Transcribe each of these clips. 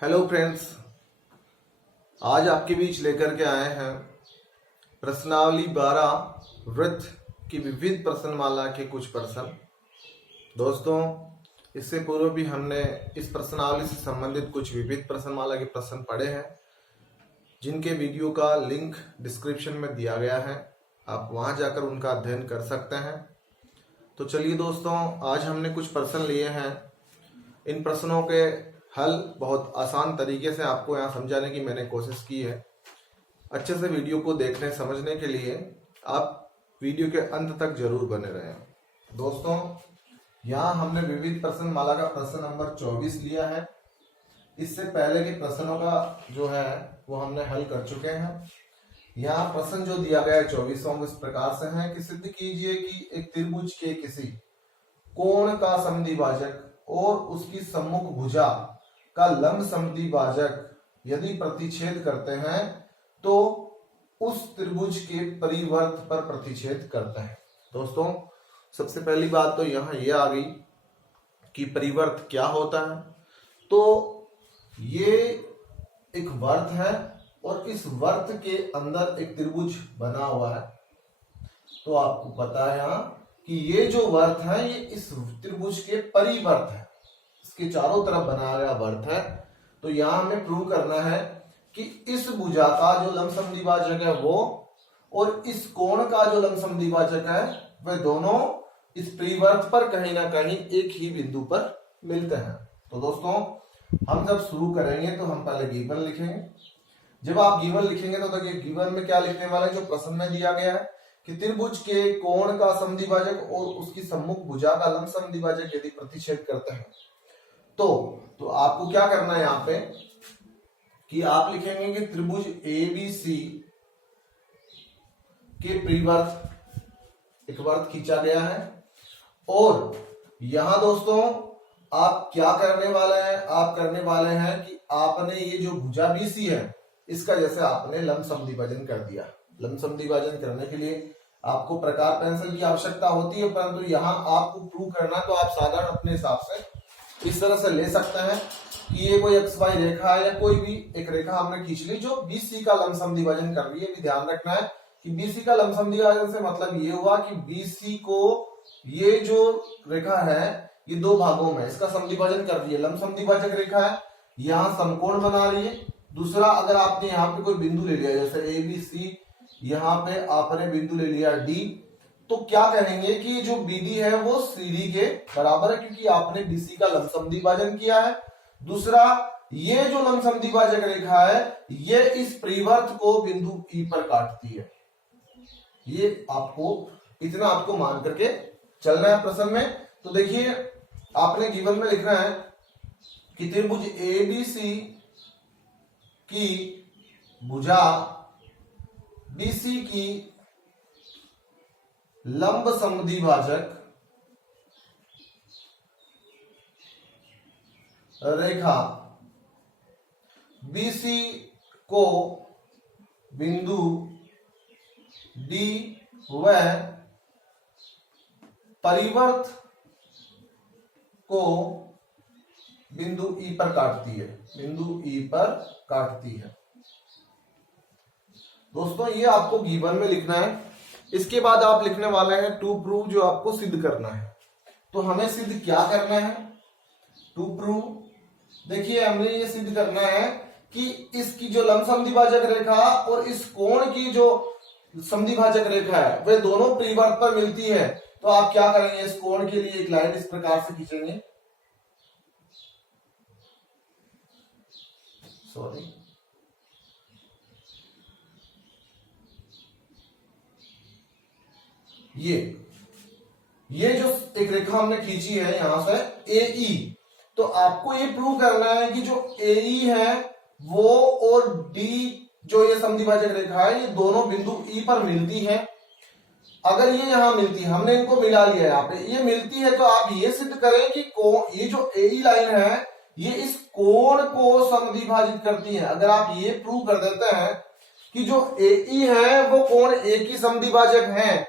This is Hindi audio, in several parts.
हेलो फ्रेंड्स, आज आपके बीच लेकर के आए हैं प्रश्नावली 12 वृत्त की विविध प्रश्नमाला के कुछ प्रश्न। दोस्तों, इससे पूर्व भी हमने इस प्रश्नावली से संबंधित कुछ विविध प्रश्नमाला के प्रश्न पढ़े हैं, जिनके वीडियो का लिंक डिस्क्रिप्शन में दिया गया है। आप वहां जाकर उनका अध्ययन कर सकते हैं। तो चलिए दोस्तों, आज हमने कुछ प्रश्न लिए हैं। इन प्रश्नों के हल बहुत आसान तरीके से आपको यहाँ समझाने की मैंने कोशिश की है। अच्छे से वीडियो को देखने समझने के लिए आप वीडियो के अंत तक जरूर बने रहें। दोस्तों, यहाँ हमने विविध प्रश्नमाला का प्रश्न नंबर 24 लिया है। इससे पहले के प्रश्नों का जो है वो हमने हल कर चुके हैं। यहाँ प्रश्न जो दिया गया है 24वां इस प्रकार से है कि सिद्ध कीजिए कि एक त्रिभुज के किसी कोण का समद्विभाजक और उसकी सम्मुख भुजा का लंब समद्विभाजक यदि प्रतिच्छेद करते हैं तो उस त्रिभुज के परिवर्त पर प्रतिच्छेद करते हैं। दोस्तों, सबसे पहली बात तो यहाँ ये आ गई कि परिवर्त क्या होता है। तो ये एक वर्त है और इस वर्त के अंदर एक त्रिभुज बना हुआ है। तो आपको पता है यहाँ कि ये जो वर्त है ये इस त्रिभुज के परिवर्त है, इसके चारों तरफ बनाया गया वर्त है। तो यहां हमें प्रूव करना है कि इस भुजा का जो लंब समद्विभाजक है वो और इस कोण का जो लंब समद्विभाजक है वे दोनों इस परिवर्त पर कहीं ना कहीं एक ही बिंदु पर मिलते हैं। तो दोस्तों, हम जब शुरू करेंगे तो हम पहले गिवन लिखेंगे। जब आप गिवन लिखेंगे तो देखिए गिवन में क्या लिखने वाला है, जो प्रश्न में दिया गया है कि त्रिभुज के कोण का समद्विभाजक और उसकी सम्मुख भुजा का लंब समद्विभाजक यदि प्रतिच्छेद करते हैं तो आपको क्या करना है यहाँ पे कि आप लिखेंगे कि त्रिभुज ABC के परिवर्त एक वर्त खींचा गया है। और यहां दोस्तों आप क्या करने वाले हैं, आप करने वाले हैं कि आपने ये जो भुजा BC है इसका जैसे आपने लंब समद्विभाजन कर दिया। लंब समद्विभाजन करने के लिए आपको प्रकार पेंसिल की आवश्यकता होती है, परंतु यहाँ आपको प्रूव करना तो आप साधारण अपने हिसाब से इस तरह से ले सकते हैं कि ये कोई XY रेखा है या कोई भी एक रेखा हमने खींच ली जो BC का लंब समद्विभाजन कर रही है। भी ध्यान रखना है कि BC का लंब समद्विभाजन से मतलब ये हुआ कि BC को ये जो रेखा है ये दो भागों में इसका समद्विभाजन कर रही है, लंब समद्विभाजक रेखा है, यहाँ समकोण बना रही है। दूसरा, अगर आपने यहाँ पे कोई बिंदु ले लिया जैसे ABC, यहाँ पे आपने बिंदु ले लिया D, तो क्या कहेंगे कि जो BD है वो CD के बराबर है क्योंकि आपने BC का लंब समद्विभाजन किया है। दूसरा, ये जो लंब समद्विभाजक रेखा है ये इस परिवर्त को बिंदु E पर काटती है। ये आपको इतना आपको मान करके चलना है प्रश्न में। तो देखिए, आपने गिवन में लिखना है कि त्रिभुज ABC की भुजा BC की लंब समद्विभाजक रेखा BC को बिंदु D व परिवर्त को बिंदु E पर काटती है, बिंदु E पर काटती है। दोस्तों, ये आपको गिवन में लिखना है। इसके बाद आप लिखने वाले हैं टू प्रूव, जो आपको सिद्ध करना है। तो हमें सिद्ध क्या करना है, टू प्रूव। देखिए, हमें ये सिद्ध करना है कि इसकी जो लंब समद्विभाजक रेखा और इस कोण की जो समद्विभाजक रेखा है वे दोनों परिवर्त पर मिलती है। तो आप क्या करेंगे, इस कोण के लिए एक लाइन इस प्रकार से खींचेंगे, सॉरी, ये जो एक रेखा हमने खींची है यहां से AE, तो आपको ये प्रूव करना है कि जो AE है वो और D जो ये समद्विभाजक रेखा है ये दोनों बिंदु E पर मिलती है। अगर ये यहां मिलती है, हमने इनको मिला लिया यहाँ पे, ये मिलती है, तो आप ये सिद्ध करें कि ये जो AE लाइन है ये इस कोण को समद्विभाजित करती है। अगर आप ये प्रूव कर देते हैं कि जो AE है वो कोण A की समद्विभाजक है,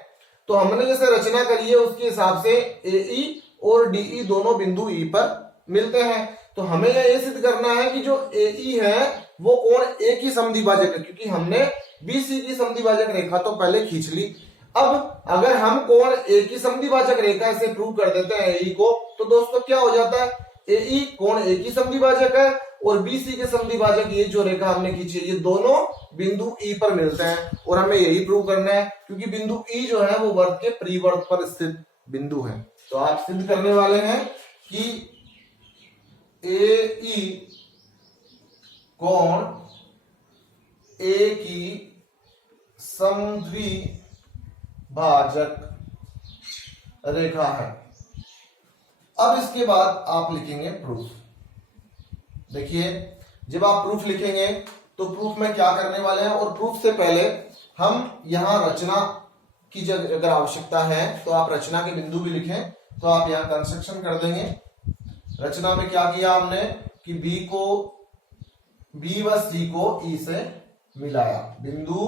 तो हमने जैसे रचना करी है उसके हिसाब से AE और DE दोनों बिंदु E पर मिलते हैं। तो हमें ये सिद्ध करना है कि जो AE है वो कोण A की समद्विभाजक है, क्योंकि हमने BC की समद्विभाजक रेखा तो पहले खींच ली। अब अगर हम कोण A की समद्विभाजक रेखा से प्रूव कर देते हैं AE को, तो दोस्तों क्या हो जाता है, AE कोण A की समद्विभाजक है और BC के समद्विभाजक ये जो रेखा हमने खींची है, ये दोनों बिंदु E पर मिलते हैं। और हमें यही प्रूव करना है, क्योंकि बिंदु E जो है वो वर्त के परिवर्त पर स्थित बिंदु है। तो आप सिद्ध करने वाले हैं कि AE कोण A की समद्विभाजक रेखा है। अब इसके बाद आप लिखेंगे प्रूफ। देखिए, जब आप प्रूफ लिखेंगे तो प्रूफ में क्या करने वाले हैं, और प्रूफ से पहले हम यहां रचना की जगह अगर आवश्यकता है तो आप रचना के बिंदु भी लिखें। तो आप यहां कंस्ट्रक्शन कर देंगे। रचना में क्या किया हमने कि B व C को E से मिलाया, बिंदु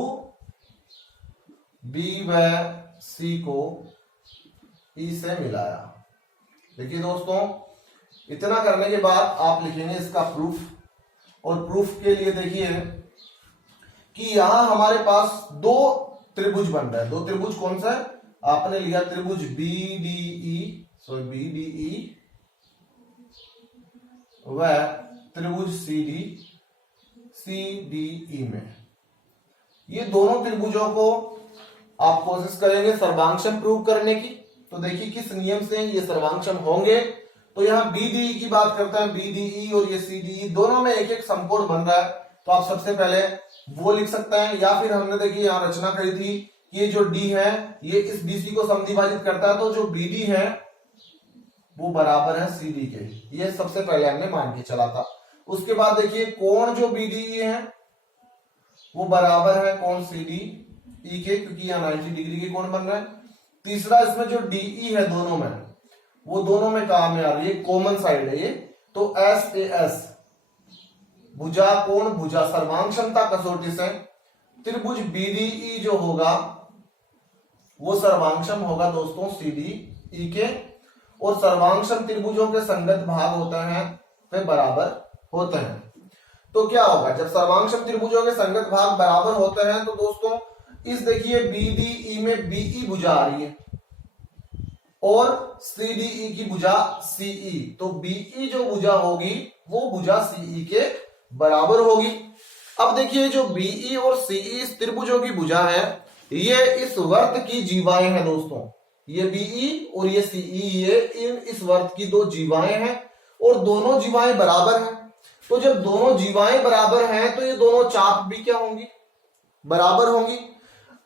B व C को E से मिलाया। देखिए दोस्तों, इतना करने के बाद आप लिखेंगे इसका प्रूफ। और प्रूफ के लिए देखिए कि यहां हमारे पास दो त्रिभुज बन रहा है। दो त्रिभुज कौन सा है, आपने लिया त्रिभुज BDE व त्रिभुज CDE में। ये दोनों त्रिभुजों को आप कोशिश करेंगे सर्वांक्षम प्रूव करने की। तो देखिए किस नियम से ये सर्वांक्षम होंगे। तो यहाँ BDE की बात करते हैं, BDE और ये CDE दोनों में एक एक समकोण बन रहा है। तो आप सबसे पहले वो लिख सकते हैं, या फिर हमने देखिए यहाँ रचना करी थी कि ये जो D है ये इस BC को समद्विभाजित करता है, तो जो BD है वो बराबर है CD के। ये सबसे पहले हमने मान के चला था। उसके बाद देखिए कोण जो BDE है वो बराबर है कोण CDE के, क्योंकि यहाँ 90 डिग्री के कोण बन रहे हैं। तीसरा इसमें जो DE है दोनों में, वो दोनों में काम में आ रही है, कॉमन साइड है ये। तो SAS भुजा कोण भुजा सर्वांक्षमता कसौटी से त्रिभुज BDE जो होगा वो सर्वांक्षम होगा दोस्तों CDE के। और सर्वांक्षम त्रिभुजों के संगत भाग होते हैं वे बराबर होते हैं। तो क्या होगा, जब सर्वांक्षम त्रिभुजों के संगत भाग बराबर होते हैं तो दोस्तों इस देखिए BDE में BE भुजा आ रही है और CDE की भुजा CE, तो BE जो भुजा होगी वो भुजा CE के बराबर होगी। अब देखिए जो BE और CE इस त्रिभुजों की भुजा है, ये इस वर्त की जीवाएं हैं दोस्तों। ये BE और ये CE ये इस वर्त की दो जीवाएं हैं और दोनों जीवाएं बराबर हैं। तो जब दोनों जीवाएं बराबर हैं तो ये दोनों चाप भी क्या होंगी, बराबर होंगी।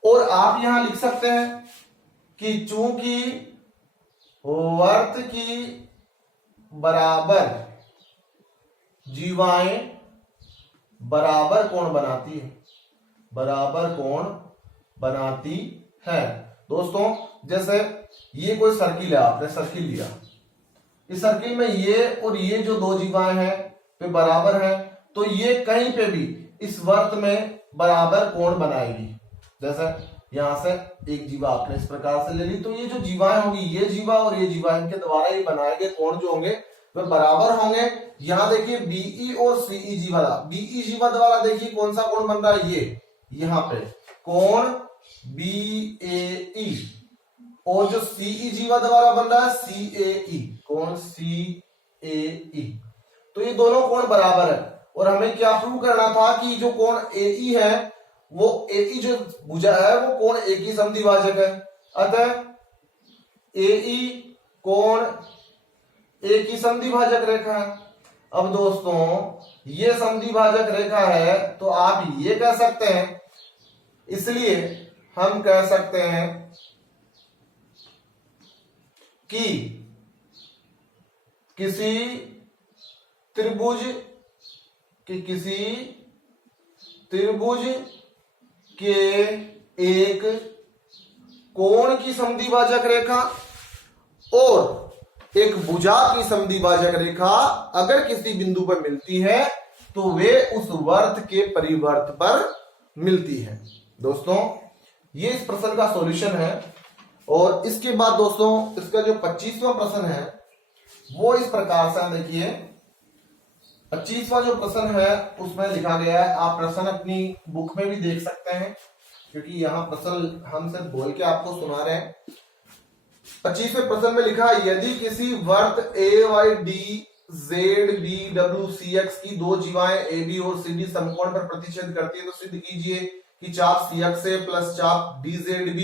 और आप यहां लिख सकते हैं कि चूंकि वर्त की बराबर जीवाएं बराबर कोण बनाती है, बराबर कोण बनाती है। दोस्तों जैसे ये कोई सर्किल है, आपने सर्किल लिया, इस सर्किल में ये और ये जो दो जीवाएं हैं वे बराबर हैं, तो ये कहीं पे भी इस वर्त में बराबर कोण बनाएगी। जैसे यहां से एक जीवा आपने इस प्रकार से ले ली, तो ये जो जीवाएं होंगी, ये जीवा और ये जीवा, इनके द्वारा ही बनाए गए कोण जो होंगे वे बराबर होंगे। यहां देखिए BE और CE जीवा, BE जीवा द्वारा देखिए कौन सा कोण बन रहा है, ये यहां पे कोण BAE, और जो CE जीवा द्वारा बन रहा है CAE, कोण CAE। तो ये दोनों कोण बराबर है। और हमें क्या प्रूव करना था कि जो कोण AE है वो AE जो भुजा है वो कोण A की समद्विभाजक है। अतः AE कोण A की समद्विभाजक रेखा है। अब दोस्तों ये समद्विभाजक रेखा है तो आप ये कह सकते हैं, इसलिए हम कह सकते हैं कि किसी त्रिभुज के एक कोण की समद्विभाजक रेखा और एक भुजा की समद्विभाजक रेखा अगर किसी बिंदु पर मिलती है तो वे उस वर्त के परिवर्त पर मिलती है। दोस्तों ये इस प्रश्न का सॉल्यूशन है। और इसके बाद दोस्तों इसका जो 25वां प्रश्न है वो इस प्रकार से देखिए 25वां जो प्रश्न है उसमें लिखा गया है, आप प्रश्न अपनी बुक में भी देख सकते हैं क्योंकि यहाँ प्रश्न हम सिर्फ बोल के आपको सुना रहे हैं। 25वें प्रश्न में लिखा है, यदि किसी वर्त AYDZBWCX की दो जीवाएं AB और CD समकोण पर प्रतिच्छेद करती है तो सिद्ध कीजिए कि चाप CXA प्लस चाप DZB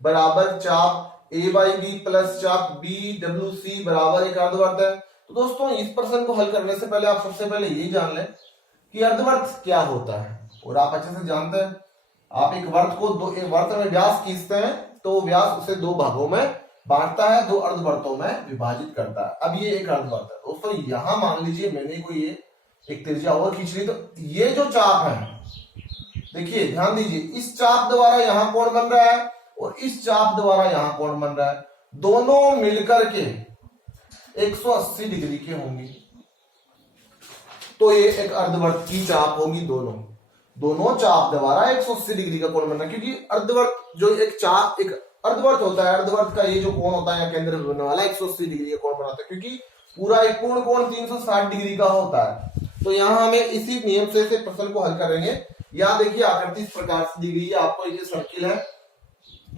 बराबर चाप AYB प्लस चाप BWC बराबर एक अर्धवर्त है। तो दोस्तों इस प्रश्न को हल करने से पहले आप सबसे पहले ये जान लें कि अर्धवर्त क्या होता है, और आप अच्छे से जानते हैं। आप एक वर्त को एक वर्त में व्यास खींचते हैं तो व्यास उसे दो भागों में बांटता है, दो अर्धवर्तों में विभाजित करता है। अब ये एक अर्धवर्त है दोस्तों। यहां मान लीजिए मैंने कोई ये एक त्रिज्या और खींच ली, तो ये जो चाप है, देखिए ध्यान दीजिए, इस चाप द्वारा यहां कोण बन रहा है और इस चाप द्वारा यहां कोण बन रहा है, दोनों मिलकर के 180 डिग्री के होंगे। तो ये एक अर्धवर्त की चाप होगी, दोनों चाप द्वारा 180 डिग्री का कोण बन रहा है, क्योंकि अर्धवर्त जो एक चाप एक अर्धवर्त होता है, अर्धवर्त का ये जो कोण होता है केंद्र में बनने वाला 180 डिग्री का कोण बनाता है, क्योंकि पूरा एक पूर्ण कोण 360 डिग्री का होता है। तो यहाँ हमें इसी नियम से प्रश्न को हल करेंगे। यहाँ देखिए आकृति इस प्रकार से दी गई है आपको, ये सर्किल है,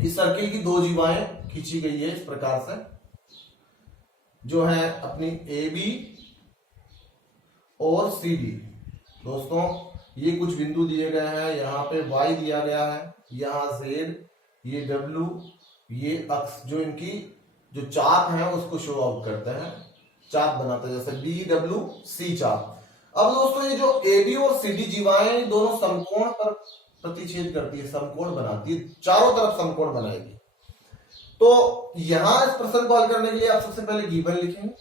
इस सर्किल की दो जीवाएं खींची गई है इस प्रकार से, जो है अपनी AB और CD। दोस्तों ये कुछ बिंदु दिए गए हैं, यहाँ पे Y दिया गया है, यहाँ Z, ये W, ये अक्ष जो इनकी जो चाप है उसको शो आउट करते हैं, चाप बनाते हैं, जैसे BWC चाप। अब दोस्तों ये जो AB और CD जीवाएं दोनों समकोण पर प्रतिच्छेद करती है, समकोण बनाती है, चारों तरफ समकोण बनाएगी। तो यहां इस प्रश्न को हल करने के लिए आप सबसे पहले गिवन लिखेंगे।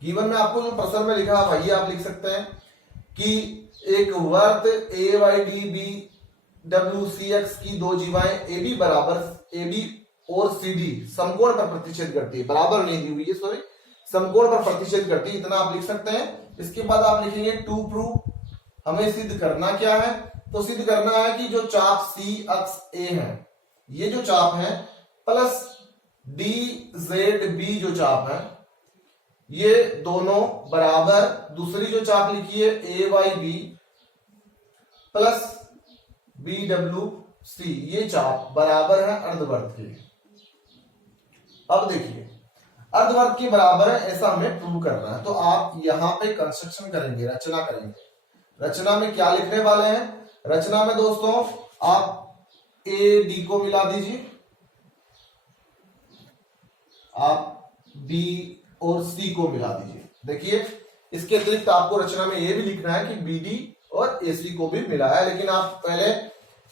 गिवन में आपको जो प्रश्न में लिखा है वही आप लिख सकते हैं कि एक वर्त AYDBWCX की दो जीवाएं AB बराबर AB और CD समकोण पर प्रतिच्छेद करती है, बराबर नहीं दी हुई है, सॉरी, समकोण पर प्रतिच्छेद करती है, इतना आप लिख सकते हैं। इसके बाद आप लिखेंगे टू प्रूव, हमें सिद्ध करना क्या है, तो सिद्ध करना है कि जो चाप C अक्ष A है, ये जो चाप है, प्लस DZB जो चाप है, ये दोनों बराबर, दूसरी जो चाप लिखी है AYB प्लस BWC, ये चाप बराबर है अर्धवर्त के। अब देखिए अर्धवर्त के बराबर है ऐसा हमें प्रूव करना है, तो आप यहां पे कंस्ट्रक्शन करेंगे, रचना करेंगे। रचना में क्या लिखने वाले हैं? रचना में दोस्तों आप AD को मिला दीजिए, आप B और C को मिला दीजिए। देखिए इसके अतिरिक्त आपको रचना में ये भी लिखना है कि BD और AC को भी मिलाया, लेकिन आप पहले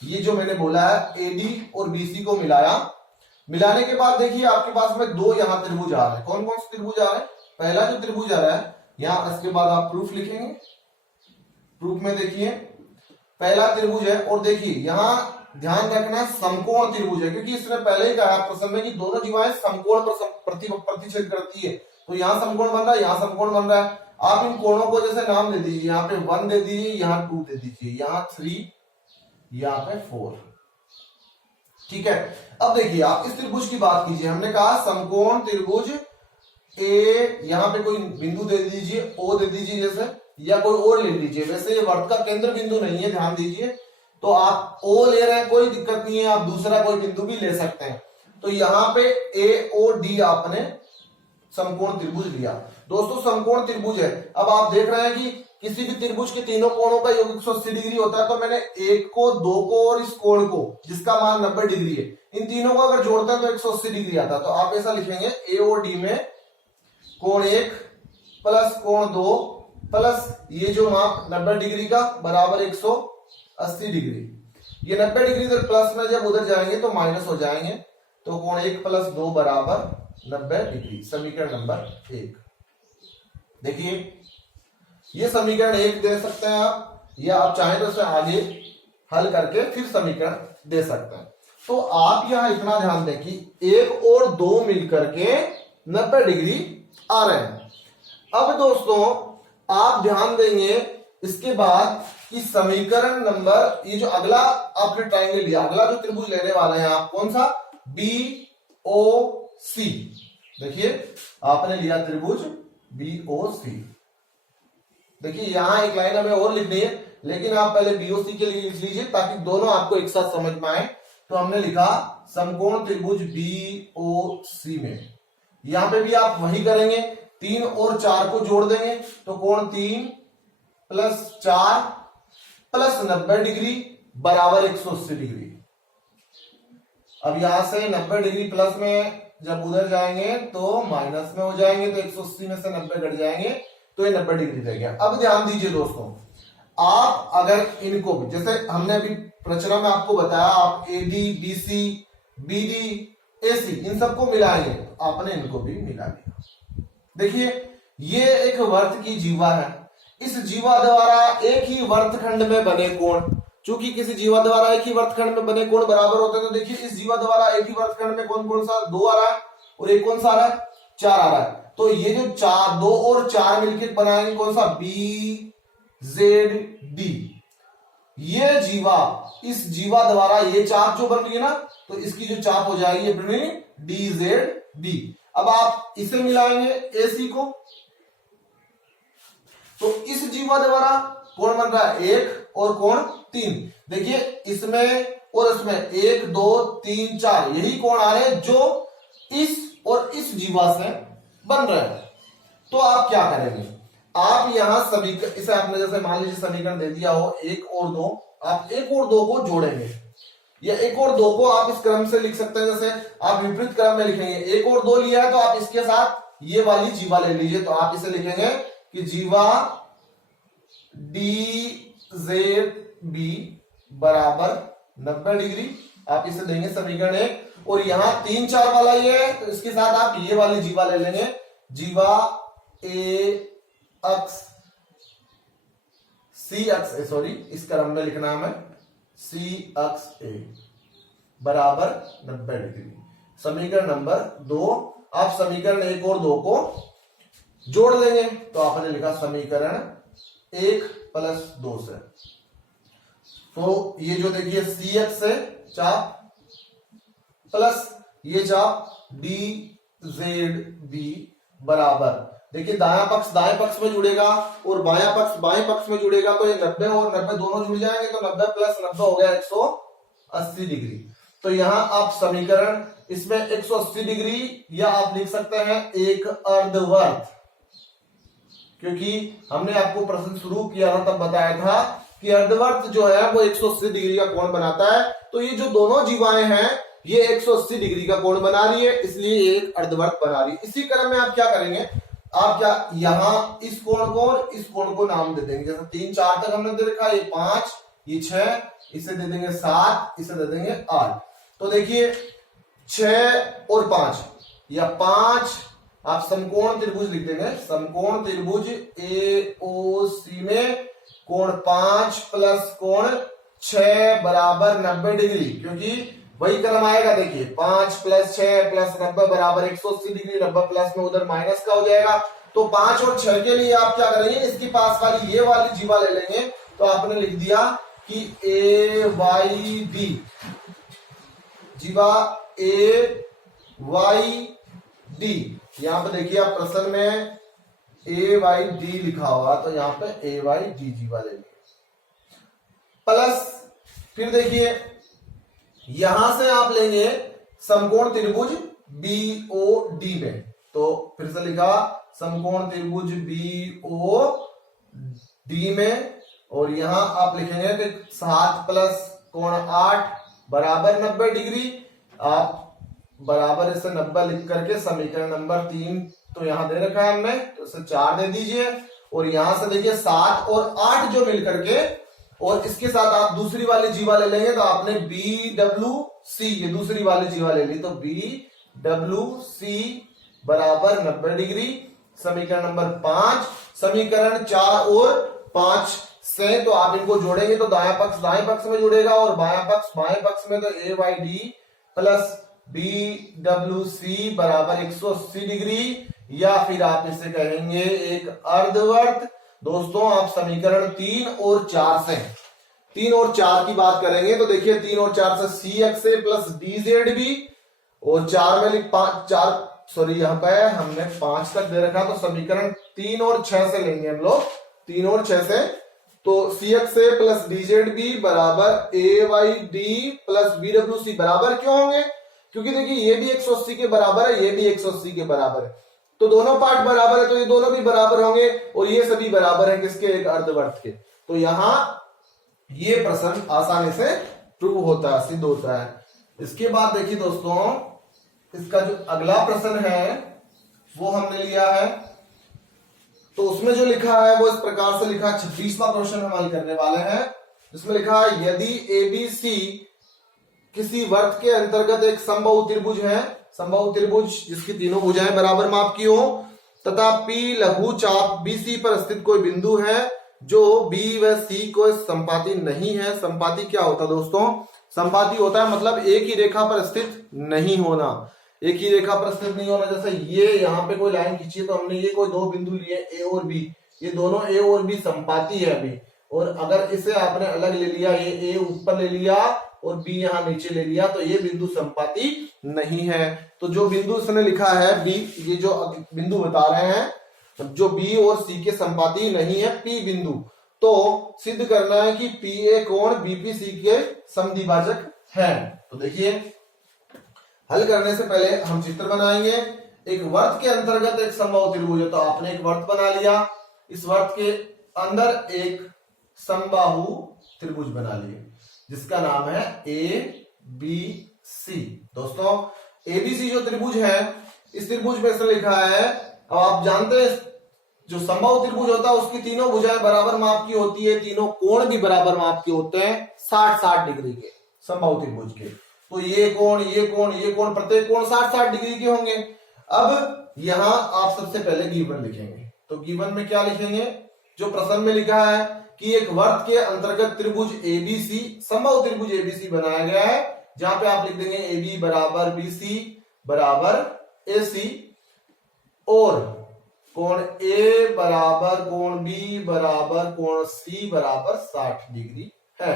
ये जो मैंने बोला है AD और BC को मिलाया। मिलाने के बाद देखिए आपके पास में दो यहां त्रिभुज आ रहे हैं। कौन कौन से त्रिभुज आ रहे हैं? पहला जो त्रिभुज आ रहा है यहां, इसके बाद आप प्रूफ लिखेंगे। प्रूफ में देखिए पहला त्रिभुज है, और देखिए यहां ध्यान रखना समकोण त्रिभुज है, क्योंकि इसने पहले ही कहा प्रश्न में कि दोनों जीवाएं समकोण पर प्रतिच्छेद करती है, तो यहां समकोण बन रहा है, यहां समकोण बन रहा है। आप इन कोणों को जैसे नाम दे दीजिए, यहाँ पे 1 दे दीजिए, यहाँ 2 दे दीजिए, यहाँ 3, यहाँ पे 4, ठीक है। अब देखिए आप इस त्रिभुज की बात कीजिए, हमने कहा समकोण त्रिभुज ए, यहाँ पे कोई बिंदु दे दीजिए, O दे दीजिए जैसे, या कोई और ले लीजिए। वैसे ये वर्त का केंद्र बिंदु नहीं है, ध्यान दीजिए, तो आप O ले रहे हैं कोई दिक्कत नहीं है, आप दूसरा कोई बिंदु भी ले सकते हैं। तो यहाँ पे AOD आपने समकोण त्रिभुज लिया। दोस्तों समकोण त्रिभुज है, अब आप देख रहे हैं कि किसी भी त्रिभुज के तीनों कोणों का योग 180 डिग्री होता है, तो मैंने 1 को, 2 को और इस कोण को जिसका मान 90 डिग्री है, इन तीनों को अगर जोड़ते हैं तो 180 डिग्री आता है। तो आप ऐसा लिखेंगे AOD में कोण 1 प्लस कोण 2 प्लस ये जो माप 90 डिग्री का बराबर 180 डिग्री। ये 90 डिग्री इधर प्लस में जब उधर जाएंगे तो माइनस हो जाएंगे, तो कोण 1 प्लस 2 बराबर 90 डिग्री। समीकरण नंबर 1। देखिए ये समीकरण 1 दे सकते हैं आप, या आप चाहें तो इसे आगे हल करके फिर समीकरण दे सकते हैं। तो आप यहां इतना ध्यान दें कि 1 और 2 मिलकर के 90 डिग्री आ रहे हैं। अब दोस्तों आप ध्यान देंगे इसके बाद कि समीकरण नंबर, ये जो अगला आपने ट्रायंगल लिया, अगला जो त्रिभुज लेने वाले हैं आप, कौन सा? BOC। देखिए आपने लिया त्रिभुज BOC। देखिए यहाँ एक लाइन हमें और लिखनी है, लेकिन आप पहले बीओसी के लिए लिख लीजिए ताकि दोनों आपको एक साथ समझ में आए। तो हमने लिखा समकोण त्रिभुज बीओसी में, यहां पे भी आप वही करेंगे, 3 और 4 को जोड़ देंगे तो कोण 3 प्लस 4 प्लस 90 डिग्री बराबर 180 डिग्री। अब यहां से 90 डिग्री प्लस में जब उधर जाएंगे तो माइनस में हो जाएंगे, तो 180 में से 90 कट जाएंगे तो ये 90 डिग्री रह गया। अब ध्यान दीजिए दोस्तों, आप अगर इनको भी, जैसे हमने अभी रचना में आपको बताया, आप एडी बीसी बीडी एसी इन सबको मिलाएंगे, आपने इनको भी मिला लिया। देखिए ये एक वर्त की जीवा है, इस जीवा द्वारा एक ही वर्तखंड में बने कोण, चूंकि किसी जीवा द्वारा एक ही वर्तखंड में बने कोण बराबर होते हैं, तो देखिए इस जीवा द्वारा एक ही वर्तखंड में कौन कौन सा 2 आ रहा है और एक कौन सा आ रहा है 4 आ रहा है। तो ये जो 2 और 4 मिलकर बनाएंगे कौन सा बी जेड डी। ये जीवा, इस जीवा द्वारा ये चाप जो बन रही है ना, तो इसकी जो चाप हो जाएगी बिटवीन डी जेड डी। अब आप इसे मिलाएंगे एसी को, तो इस जीवा द्वारा कोण बन रहा है 1 और कोण 3। देखिए इसमें और इसमें 1 2 3 4 यही कोण आ रहे हैं जो इस और इस जीवा से बन रहे हैं। तो आप क्या करेंगे, आप यहां समीकरण, इसे आपने जैसे मान लीजिए समीकरण दे दिया हो 1 और 2, आप 1 और 2 को जोड़ेंगे, या 1 और 2 को आप इस क्रम से लिख सकते हैं, जैसे आप विपरीत क्रम में लिखेंगे। 1 और 2 लिया है तो आप इसके साथ ये वाली जीवा ले लीजिए, तो आप इसे लिखेंगे कि जीवा डी जेड बी बराबर 90 डिग्री, आप इसे देंगे समीकरण 1। और यहां 3 4 वाला ये है, तो इसके साथ आप ये वाली जीवा ले लेंगे, जीवा ए अक्ष सी अक्ष सॉरी इस क्रम में लिखना है हमें, सी अक्ष ए बराबर 90 डिग्री। समीकरण नंबर 2, आप समीकरण 1 और 2 को जोड़ देंगे, तो आपने लिखा समीकरण 1 प्लस 2 से, तो ये जो देखिए सी अक्ष से चाप प्लस ये चाप डी जेड बी बराबर, देखिए दायां पक्ष दाएं पक्ष में जुड़ेगा और बायां पक्ष बाएं पक्ष में जुड़ेगा, तो ये 90 और 90 दोनों जुड़ जाएंगे, तो 90 प्लस 90 हो गया 180 डिग्री। तो यहां आप समीकरण इसमें 180 डिग्री, या आप लिख सकते हैं एक अर्धवर्त, क्योंकि हमने आपको प्रश्न शुरू किया था तब बताया था कि अर्धवर्त जो है वो 180 डिग्री का कोण बनाता है। तो ये जो दोनों जीवाएं हैं ये 180 डिग्री का कोण बना रही है, इसलिए ये एक अर्धवर्त बना रही है। इसी क्रम में आप क्या करेंगे, आप क्या यहां इस कोण को और इस कोण को नाम दे देंगे, जैसे 3 4 तक हमने दे रखा, ये 5 ये 6, इसे दे देंगे 7, इसे दे देंगे 8। तो देखिए 6 और 5 या 5 आप समकोण त्रिभुज लिख देंगे, समकोण त्रिभुज एओसी में कोण 5 प्लस कोण 6 बराबर 90 डिग्री, क्योंकि वही क्रम आएगा। देखिए 5 प्लस 6 प्लस 90 बराबर 180 डिग्री, 90 प्लस में उधर माइनस का हो जाएगा। तो 5 और 6 के लिए आप क्या करेंगे, इसके पास वाली ये वाली जीवा ले लेंगे, तो आपने लिख दिया कि ए वाई डी, जीवा ए वाई डी। यहां पे देखिए आप प्रश्न में ए वाई डी लिखा हुआ, तो यहां पे ए वाई डी जीवा ले लेंगे प्लस, फिर देखिए यहां से आप लेंगे समकोण त्रिभुज बीओडी में, तो फिर से लिखा समकोण त्रिभुज बीओडी में, और यहां आप लिखेंगे कि 7 प्लस कोण 8 बराबर 90 डिग्री। आप बराबर इसे 90 लिख करके समीकरण नंबर 3 तो यहां दे रखा है हमने, तो इसे 4 दे दीजिए, और यहां से देखिए 7 और 8 जो मिल करके, और इसके साथ आप दूसरी वाली जीवा ले लेंगे, तो आपने बी डब्ल्यू सी ये दूसरी वाली जीवा ले ली, तो बी डब्ल्यू सी बराबर 90 डिग्री। समीकरण नंबर 5, समीकरण 4 और 5 से तो आप इनको जोड़ेंगे, तो दायां पक्ष दाएं पक्ष में जुड़ेगा और बायां पक्ष बाएं पक्ष में, तो A Y D plus B W C बराबर 180 डिग्री, या फिर आप इसे कहेंगे एक अर्धवर्त। दोस्तों आप समीकरण 3 और 4 से 3 और 4 की बात करेंगे, तो देखिए 3 और 4 से सी एक्स ए प्लस डी जेड बी, और 4 में लिख 4 सॉरी यहां पे हमने 5 तक दे रखा, तो समीकरण 3 और 6 से लेंगे हम लोग 3 और 6 से, तो CXA प्लस DZB बराबर AYD प्लस BWC बराबर क्यों होंगे? क्योंकि देखिए ये भी 180 के बराबर है, ये भी 180 के बराबर है, तो दोनों पार्ट बराबर है, तो ये दोनों भी बराबर होंगे और ये सभी बराबर है किसके? एक अर्धवर्त के। तो यहां ये प्रश्न आसानी से प्रूव होता है, सिद्ध होता है। इसके बाद देखिए दोस्तों, इसका जो अगला प्रश्न है वो हमने लिया है, तो उसमें जो लिखा है वो इस प्रकार से लिखा है। 26वां क्वेश्चन हम हल करने वाले हैं, जिसमें लिखा है यदि ABC किसी वर्त के अंतर्गत एक समबाहु त्रिभुज है, समबाहु त्रिभुज जिसकी तीनों भुजाएं बराबर माप की हो, तथा P लघु चाप BC पर स्थित कोई बिंदु है जो B व C को संपाती नहीं है। संपाती क्या होता है दोस्तों? संपाती होता है मतलब एक ही रेखा पर स्थित नहीं होना, एक ही रेखा पर स्थित नहीं होना। जैसे ये यहाँ पे कोई लाइन खींची है, तो हमने ये कोई दो बिंदु लिए A और B, ये दोनों A और B संपाती है अभी, और अगर इसे आपने अलग ले लिया, ये A ऊपर ले लिया और B यहाँ नीचे ले लिया, तो ये बिंदु संपाती नहीं है। तो जो बिंदु उसने लिखा है B, ये जो बिंदु बता रहे हैं जो B और C के संपाती नहीं है, P बिंदु, तो सिद्ध करना है कि PA कोण BPC के समद्विभाजक है। तो देखिए हल करने से पहले हम चित्र बनाएंगे। एक वर्त के अंतर्गत एक समबाहु त्रिभुज है, तो आपने एक वर्त बना लिया, इस वर्त के अंदर एक समबाहु त्रिभुज बना लिए जिसका नाम है ABC। दोस्तों ABC जो त्रिभुज है, इस त्रिभुज में से लिखा है, अब आप जानते हैं जो समबाहु त्रिभुज होता है उसकी तीनों भुजाएं बराबर माप की होती है, तीनों कोण भी बराबर माप के होते हैं 60-60 डिग्री के समबाहु त्रिभुज के। तो ये कोण, ये कोण, ये कोण, प्रत्येक कोण 60-60 डिग्री के होंगे। अब यहां आप सबसे पहले गिवन लिखेंगे, तो गिवन में क्या लिखेंगे? जो प्रश्न में लिखा है कि एक वर्त के अंतर्गत त्रिभुज ABC, समबाहु त्रिभुज ABC बनाया गया है, जहां पे आप लिख देंगे AB बराबर BC बराबर AC, और कोण A बराबर कोण B बराबर कोण C बराबर 60 डिग्री है।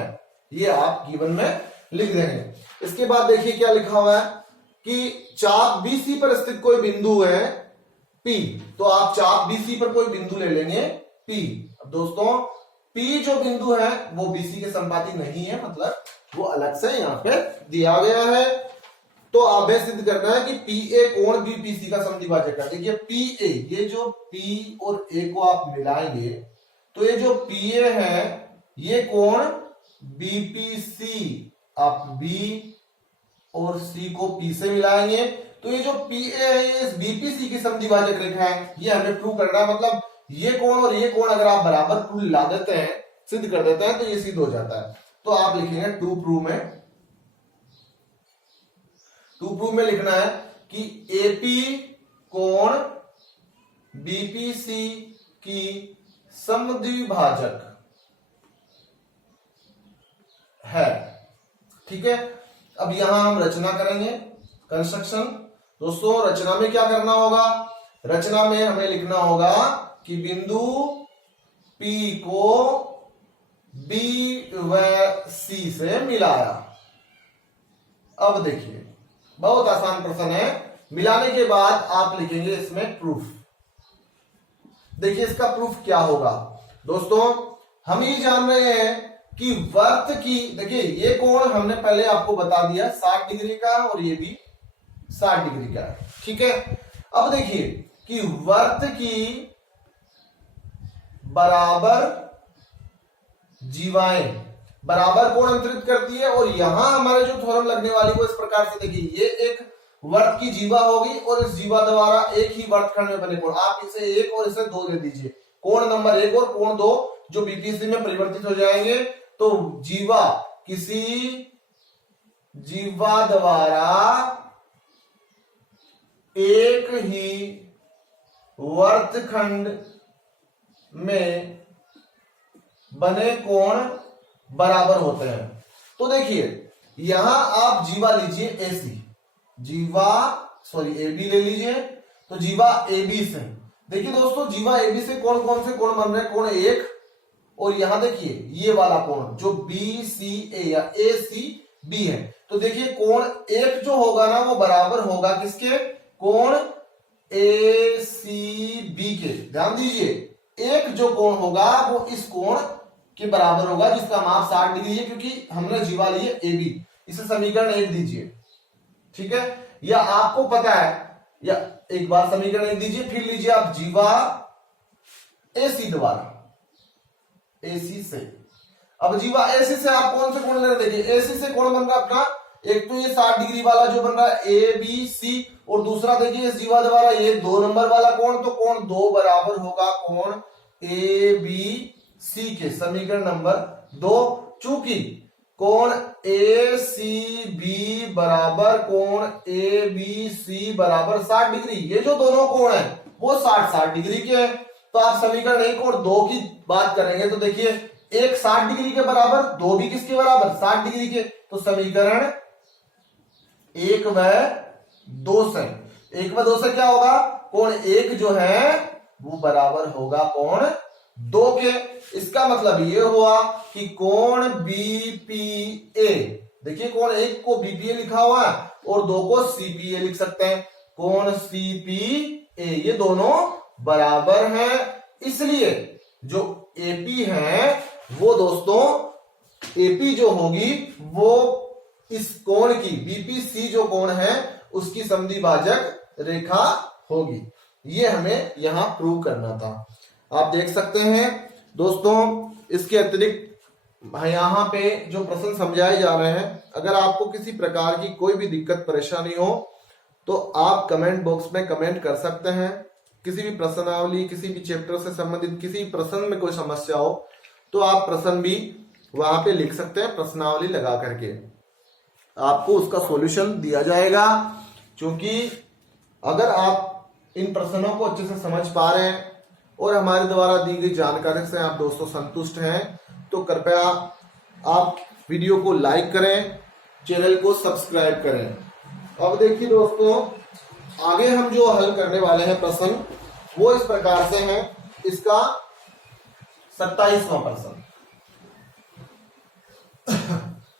ये आप गिवन में लिख देंगे। इसके बाद देखिए क्या लिखा हुआ है कि चाप BC पर स्थित कोई बिंदु है P, तो आप चाप BC पर कोई बिंदु ले लेंगे P। अब दोस्तों P जो बिंदु है वो BC के संपाती नहीं है, मतलब वो अलग से यहाँ पे दिया गया है। तो आप सिद्ध करना है कि PA कोण BPC का समद्विभाजक है। देखिए PA, ये जो P और A को आप मिलाएंगे तो ये जो PA है ये कोण BPC, आप B और C को P से मिलाएंगे तो ये जो PA है ये इस BPC की समद्विभाजक रेखा है। ये हमें प्रूव करना है, मतलब ये कोण और ये कोण अगर आप बराबर टू ला देते हैं, सिद्ध कर देते हैं, तो ये सिद्ध हो जाता है। तो आप लिखेंगे टू प्रूव में लिखना है कि AP कोण BPC की समद्विभाजक है। ठीक है, अब यहां हम रचना करेंगे, कंस्ट्रक्शन। दोस्तों रचना में क्या करना होगा? रचना में हमें लिखना होगा कि बिंदु P को B व C से मिलाया। अब देखिए बहुत आसान प्रश्न है, मिलाने के बाद आप लिखेंगे इसमें प्रूफ। देखिए इसका प्रूफ क्या होगा? दोस्तों हम ये जान रहे हैं कि वर्त की, देखिए ये कोण हमने पहले आपको बता दिया 60 डिग्री का है और ये भी 60 डिग्री का है। ठीक है, अब देखिए कि वर्त की बराबर जीवाएं बराबर कोण अंतरित करती है, और यहां हमारे जो थ्योरम लगने वाली वो इस प्रकार से, देखिए ये एक वर्त की जीवा होगी और इस जीवा द्वारा एक ही वर्तखंड में बने कोण, आप इसे 1 और इसे 2 दे दीजिए, कोण नंबर 1 और कोण 2 जो BPC में परिवर्तित हो जाएंगे। तो जीवा, किसी जीवा द्वारा एक ही वर्तखंड में बने कोण बराबर होते हैं। तो देखिए यहां आप जीवा लीजिए AC, AB ले लीजिए, तो जीवा AB से, देखिए दोस्तों जीवा AB से कौन कौन से कोण बन रहे हैं? कोण 1, और यहां देखिए ये वाला कोण जो BCA या ACB है, तो देखिए कोण 1 जो होगा ना वो बराबर होगा किसके? कोण ACB के। ध्यान दीजिए एक जो कोण होगा वो इस कोण के बराबर होगा जिसका माप 60 डिग्री है, क्योंकि हमने जीवा ली है ए बी। इसे समीकरण 1 दीजिए, ठीक है, या आपको पता है, या एक बार समीकरण 1 दीजिए, फिर लीजिए आप जीवा एसी द्वारा, एसी से। अब जीवा एसी से आप कौन से कोण ले रहे, देखिए एसी से कोण बन रहा अपना, एक तो ये 60 डिग्री वाला जो बन रहा है ए बी सी, और दूसरा देखिए इस जीवा द्वारा ये 2 नंबर वाला कोण, तो कोण 2 बराबर होगा कोण ए बी सी के, समीकरण नंबर 2। चूंकि कोण ए सी बी बराबर कोण ए बी सी बराबर 60 डिग्री, ये जो दोनों कोण है वो 60 डिग्री के हैं, तो आप समीकरण 1 और 2 की बात करेंगे तो देखिए एक 60 डिग्री के बराबर, 2 भी किसके बराबर, 60 डिग्री के, तो समीकरण 1 व 2 से, 1 व 2 से क्या होगा, कोण 1 जो है वो बराबर होगा कोण 2 के। इसका मतलब ये हुआ कि कोण बीपीए, देखिए कोण 1 को बीपीए लिखा हुआ है और 2 को सीपीए लिख सकते हैं, कोण सीपीए ये दोनों बराबर हैं, इसलिए जो एपी है वो दोस्तों, एपी जो होगी वो इस कोण की, बीपीसी जो कोण है उसकी समद्विभाजक रेखा होगी। ये हमें यहां प्रूव करना था। आप देख सकते हैं दोस्तों, इसके अतिरिक्त यहां पे जो प्रश्न समझाए जा रहे हैं, अगर आपको किसी प्रकार की कोई भी दिक्कत परेशानी हो तो आप कमेंट बॉक्स में कमेंट कर सकते हैं। किसी भी प्रश्नावली, किसी भी चैप्टर से संबंधित किसी प्रश्न में कोई समस्या हो तो आप प्रश्न भी वहां पे लिख सकते हैं, प्रश्नावली लगा करके आपको उसका सॉल्यूशन दिया जाएगा। क्योंकि अगर आप इन प्रश्नों को अच्छे से समझ पा रहे हैं और हमारे द्वारा दी गई जानकारी से आप दोस्तों संतुष्ट हैं, तो कृपया आप वीडियो को लाइक करें, चैनल को सब्सक्राइब करें। अब देखिए दोस्तों, आगे हम जो हल करने वाले हैं प्रश्न वो इस प्रकार से हैं। इसका 27वां प्रश्न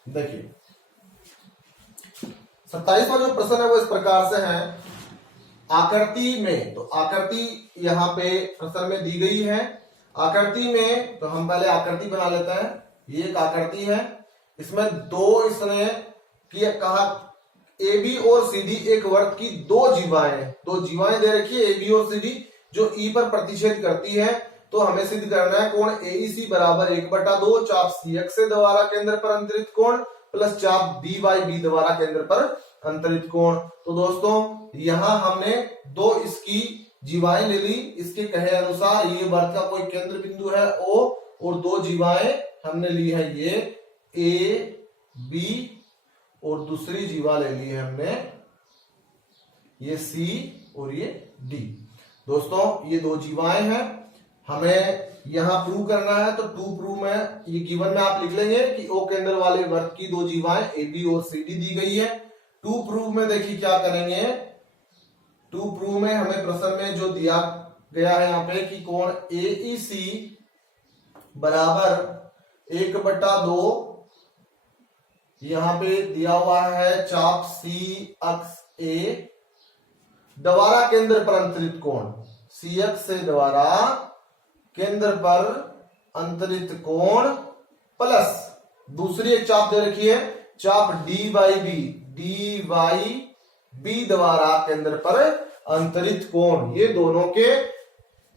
देखिए, 27वां जो प्रश्न है वो इस प्रकार से है, आकृति में, तो आकृति यहां पे प्रश्न में दी गई है। आकृति में तो हम पहले आकृति बना लेते हैं। ये एक आकृति है, इसमें दो इसने कहा ए बी और सी डी एक वर्ग की दो जीवाएं दे रखी है ए बी और सी डी, जो ई पर प्रतिच्छेद करती है। तो हमें सिद्ध करना है कोण एईसी बराबर 1/2 चाप सी एक्स से द्वारा केंद्र पर अंतरित कोण प्लस चाप डी बाई बी द्वारा केंद्र पर अंतरित कोण। तो दोस्तों यहां हमने दो इसकी जीवाएं ले ली, इसके कहे अनुसार ये वर्ग का कोई केंद्र बिंदु है ओ, और दो जीवाएं हमने ली है ये ए बी, और दूसरी जीवा ले ली है हमने ये सी और ये डी। दोस्तों ये दो जीवाएं हैं, हमें यहां प्रूव करना है। तो टू प्रूव में ये गिवन में आप लिख लेंगे कि ओ केंद्र वाले वर्ग की दो जीवाएं ए बी और सी डी दी गई है। टू प्रूव में देखिए क्या करेंगे, टू प्रूव में हमें प्रश्न में जो दिया गया है यहाँ पे कि कोण एईसी बराबर 1/2, यहां पे दिया हुआ है चाप सी अक्ष ए द्वारा केंद्र पर अंतरित कोण, सी अक्ष से द्वारा केंद्र पर अंतरित कोण प्लस दूसरी एक चाप दे रखी है चाप डी बाई बी द्वारा केंद्र पर अंतरित कोण, ये दोनों के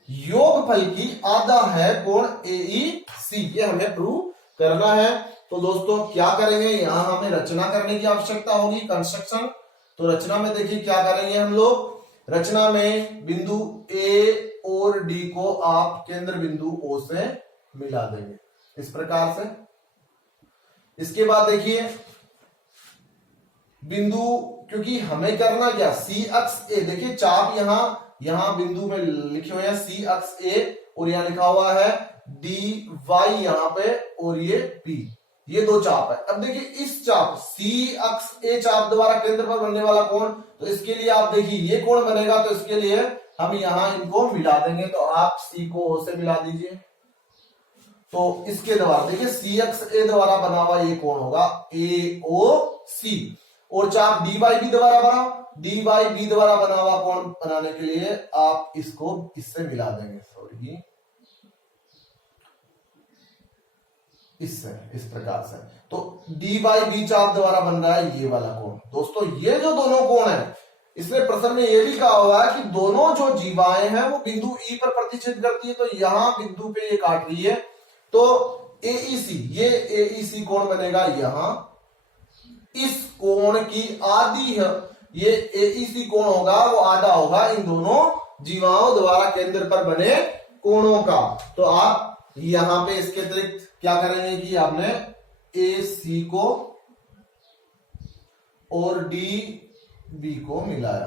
योगफल की आधा है कोण एईसी, ये हमें प्रूव करना है। तो दोस्तों क्या करेंगे, यहां हमें रचना करने की आवश्यकता होगी, कंस्ट्रक्शन। तो रचना में देखिए क्या करेंगे हम लोग, रचना में बिंदु ए और डी को आप केंद्र बिंदु ओ से मिला देंगे इस प्रकार से। इसके बाद देखिए बिंदु, क्योंकि हमें करना क्या, सी अक्ष ए, देखिए चाप यहां बिंदु में लिखे हुए हैं सी अक्ष ए, और यहां लिखा हुआ है डी वाई यहां पे, और ये पी, ये दो चाप है। अब देखिए इस चाप सी अक्ष ए चाप द्वारा केंद्र पर बनने वाला कोण, तो इसके लिए आप देखिए ये कोण बनेगा, तो इसके लिए हम यहां इनको मिला देंगे। तो आप सी को ओ से मिला दीजिए, तो इसके द्वारा देखिए सी अक्ष ए द्वारा बना हुआ ये कोण होगा ए ओ सी, और चाप डी बाई बी द्वारा बना, डी बाई बी द्वारा बना हुआ कोण बनाने के लिए आप इसको इससे मिला देंगे, सॉरी इससे, इस प्रकार से। तो डी बाई बी चाप द्वारा बन रहा है ये वाला कोण। दोस्तों ये जो दोनों कोण है, इसमें प्रश्न में ये भी कहा हुआ है कि दोनों जो जीवाएं हैं वो बिंदु ई पर प्रतिच्छेद करती है। तो यहां बिंदु पे ये काट रही है, तो एईसी, ये एईसी कोण बनेगा यहां, इस कोण की आधी है, ये एईसी कोण होगा वो आधा होगा इन दोनों जीवाओं द्वारा केंद्र पर बने कोणों का। तो आप यहां पे इसके अतिरिक्त क्या करेंगे कि आपने ए सी को और डी बी को मिलाया।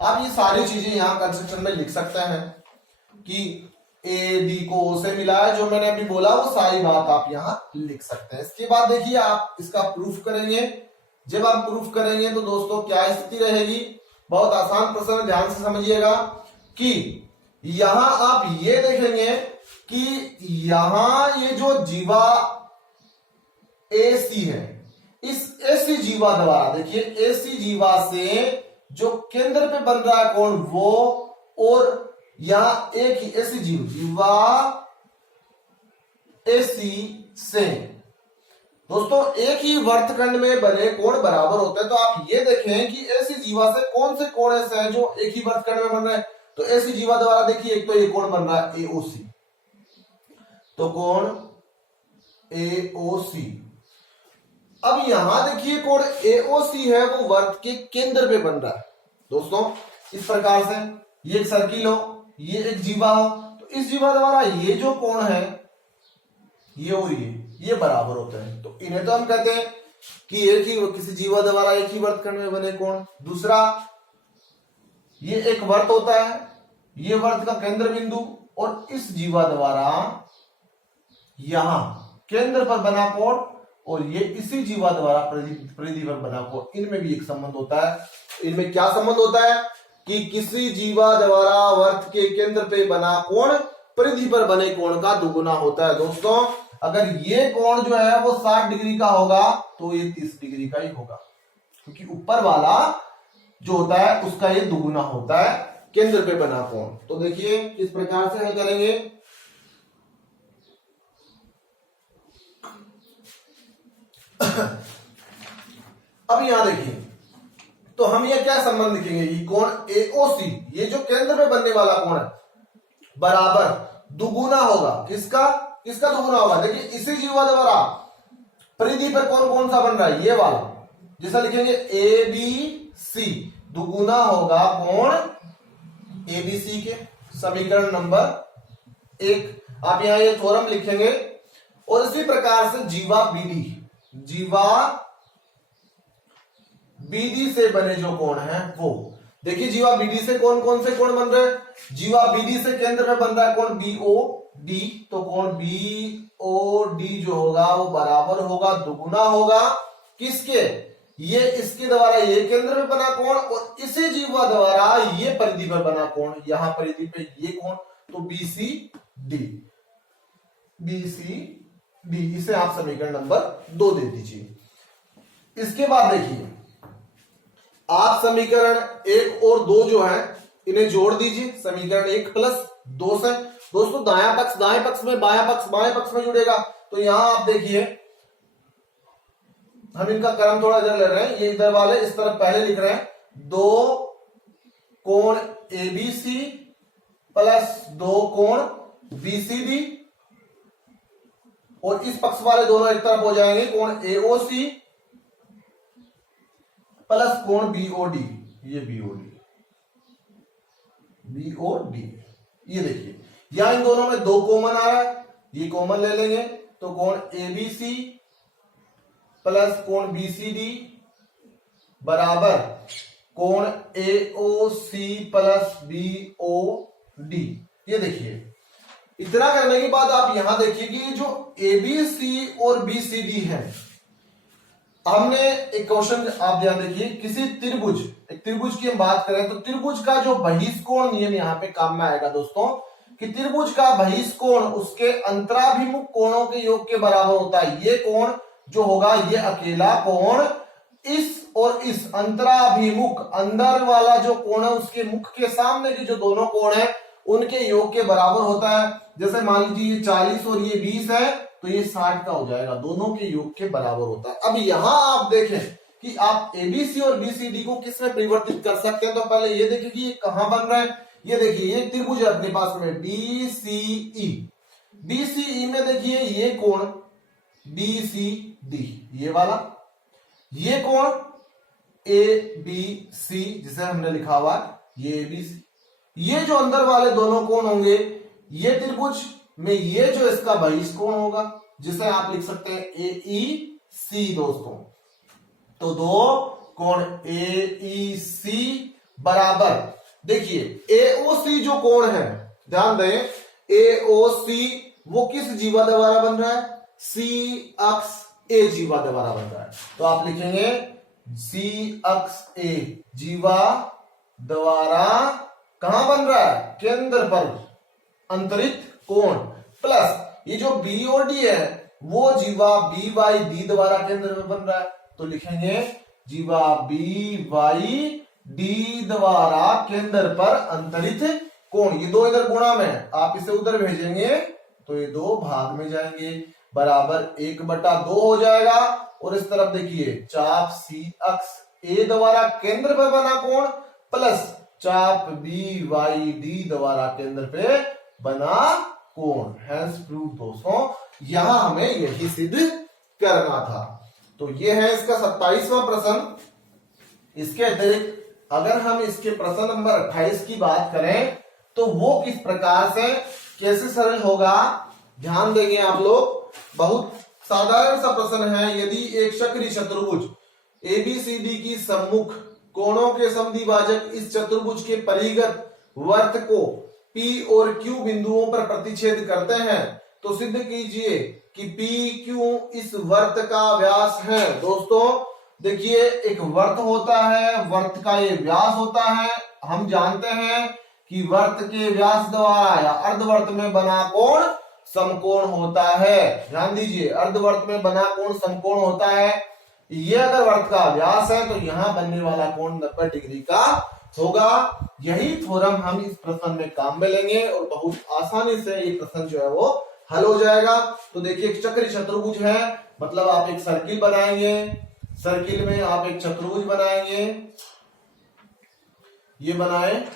आप ये सारी चीजें यहां कंस्ट्रक्शन में लिख सकते हैं कि ए डी को ओ से मिलाया, जो मैंने अभी बोला वो सारी बात आप यहां लिख सकते हैं। इसके बाद देखिए आप इसका प्रूफ करेंगे। जब आप प्रूफ करेंगे तो दोस्तों क्या स्थिति रहेगी, बहुत आसान प्रश्न है, ध्यान से समझिएगा कि यहां आप ये देखेंगे कि यहां ये जो जीवा एसी है, इस एसी जीवा द्वारा, देखिए एसी जीवा से जो केंद्र पे बन रहा है कोण वो, और यहां एक ही एसी जीवा एसी से, दोस्तों एक ही वर्तखंड में बने कोण बराबर होते हैं। तो आप ये देखें कि एसी जीवा से कौन से कोण ऐसे हैं जो एक ही वर्तखंड में बन रहे हैं। तो एसी जीवा द्वारा देखिए एक तो ये कोण बन रहा है एओसी, तो कोण एओसी। अब यहां देखिए कोण एओसी है वो वर्त के केंद्र पे बन रहा है। दोस्तों इस प्रकार से ये एक सर्किल हो, ये एक जीवा हो, तो इस जीवा द्वारा ये जो कोण है ये और ये बराबर होते हैं। तो इन्हें तो हम कहते हैं कि एक ही, किसी जीवा द्वारा एक ही वर्तखंड में बने कोण। दूसरा, ये एक वर्त होता है, ये वर्त का केंद्र बिंदु, और इस जीवा द्वारा यहां केंद्र पर बना कोण, और ये इसी जीवा द्वारा परिधि पर बना कोण, इनमें भी एक संबंध होता है। इनमें क्या संबंध होता है कि किसी जीवा द्वारा वर्त के केंद्र पे बना कोण परिधि पर बने कोण का दुगुना होता है। दोस्तों अगर ये कोण जो है वो 60 डिग्री का होगा तो ये 30 डिग्री का ही होगा, क्योंकि ऊपर वाला जो होता है उसका ये दुगुना होता है केंद्र पे बना कोण। तो देखिए किस प्रकार से हल करेंगे। अब यहां देखिए, तो हम ये क्या संबंध लिखेंगे कि कोण एओसी, ये जो केंद्र पे बनने वाला कोण है, बराबर दुगुना होगा किसका, किसका दुगुना होगा। देखिए इसी जीवा द्वारा परिधि पर कोण कौन सा बन रहा है, ये वाला, जैसा लिखेंगे ए बी सी, दुगुना होगा कोण एबीसी के। समीकरण नंबर 1 आप यहां ये थ्योरम लिखेंगे। और इसी प्रकार से जीवा बीडी, जीवा बीडी से बने जो कोण है वो, देखिए जीवा बीडी से कौन कौन से कोण बन रहे हैं। जीवा बीडी से केंद्र में बन रहा है कोण बीओ डी, तो कोण बीओ डी जो होगा वो बराबर होगा, दुगुना होगा किसके, ये इसके द्वारा ये केंद्र में बना कोण, और इसी जीवा द्वारा ये परिधि पर बना कोण, यहां परिधि पे ये कोण, तो बीसी डी, बीसी डी, इसे आप समीकरण नंबर 2 दे दीजिए। इसके बाद देखिए आप समीकरण 1 और 2 जो है इन्हें जोड़ दीजिए, समीकरण 1 प्लस 2 से। दोस्तों दायां पक्ष दाएं पक्ष में, बायां पक्ष बाएं पक्ष में जुड़ेगा। तो यहां आप देखिए हम इनका क्रम थोड़ा इधर ले रहे हैं, ये इधर वाले इस तरफ पहले लिख रहे हैं, 2 कोण एबीसी प्लस 2 कोण बीसीडी, और इस पक्ष वाले दोनों एक तरफ हो जाएंगे, कोण एओसी प्लस कोण बीओडी, ये बीओडी, बीओडी, ये देखिए यहां इन दोनों में 2 कॉमन आ रहा है, ये कॉमन ले लेंगे, तो कोण एबीसी प्लस कोण बीसीडी बराबर कोण एओसी प्लस बीओडी। ये देखिए इतना करने के बाद आप यहां देखिए कि जो एबीसी और बीसीडी है, हमने एक क्वेश्चन आप ध्यान देखिए, किसी त्रिभुज, एक त्रिभुज की हम बात करें तो त्रिभुज का जो बहिष्कोण नियम यहां पे काम में आएगा दोस्तों, कि त्रिभुज का बहिष्कोण उसके अंतराभिमुख कोणों के योग के बराबर होता है। ये कोण जो होगा ये अकेला कोण इस और इस अंतराभिमुख अंदर वाला जो कोण है उसके मुख के सामने के जो दोनों कोण है उनके योग के बराबर होता है। जैसे मान लीजिए ये 40 और ये 20 है, तो ये 60 का हो जाएगा, दोनों के योग के बराबर होता है। अब यहां आप देखें कि आप एबीसी और बीसीडी को किस में परिवर्तित कर सकते हैं। तो पहले ये देखिए कि ये कहां बन रहा है। ये देखिए ये त्रिभुज है अपने पास में बीसीई। बीसीई में देखिए ये कोण बीसीडी, ये वाला, ये कोण एबीसी जिसे हमने लिखा हुआ ये एबीसी। ये जो अंदर वाले दोनों कोण होंगे ये त्रिभुज में ये जो इसका बहिष कोण होगा जिसे आप लिख सकते हैं एईसी दोस्तों। तो दो कोण एईसी बराबर, देखिए एओसी जो कोण है, ध्यान दें, एओसी वो किस जीवा द्वारा बन रहा है, सी अक्ष ए जीवा द्वारा बन रहा है। तो आप लिखेंगे सी अक्ष ए जीवा द्वारा कहां बन रहा है, केंद्र पर अंतरित कोण, प्लस ये जो बी और डी है वो जीवा बी वाई डी द्वारा केंद्र में बन रहा है। तो लिखेंगे जीवा बी वाई डी द्वारा केंद्र पर अंतरित कोण। ये दो इधर गुणा में, आप इसे उधर भेजेंगे तो ये दो भाग में जाएंगे, बराबर 1/2 हो जाएगा। और इस तरफ देखिए चाप सी अक्ष ए द्वारा केंद्र पर बना कोण प्लस चाप बी वाई डी द्वारा केंद्र पे बना कोण। हैंस प्रूफ दोस्तों, यहां हमें यही सिद्ध करना था। तो ये है इसका 27वां प्रश्न। इसके अतिरिक्त अगर हम इसके प्रश्न नंबर 28 की बात करें तो वो किस प्रकार से कैसे सरल होगा, ध्यान देंगे आप लोग। बहुत साधारण सा प्रश्न है। यदि एक चक्रीय चतुर्भुज एबीसीडी की सम्मुख कोणों के समद्विभाजक इस चतुर्भुज के परिगत वर्त को P और Q बिंदुओं पर प्रतिच्छेद करते हैं तो सिद्ध कीजिए कि PQ इस वर्त का व्यास है। दोस्तों देखिए एक वर्त होता है, वर्त का ये व्यास होता है। हम जानते हैं कि वर्त के व्यास द्वारा या अर्धवर्त में बना कोण समकोण होता है। ध्यान दीजिए, अर्धवर्त में बना कोण समकोण होता है। ये अगर वर्त का व्यास है तो यहां बनने वाला कोण 90 डिग्री का होगा। यही थ्योरम हम इस प्रश्न में काम में लेंगे और बहुत आसानी से ये प्रश्न जो है वो हल हो जाएगा। तो देखिए एक चक्रीय चतुर्भुज है, मतलब आप एक सर्किल बनाएंगे, सर्किल में आप एक चतुर्भुज बनाएंगे, ये बनाए,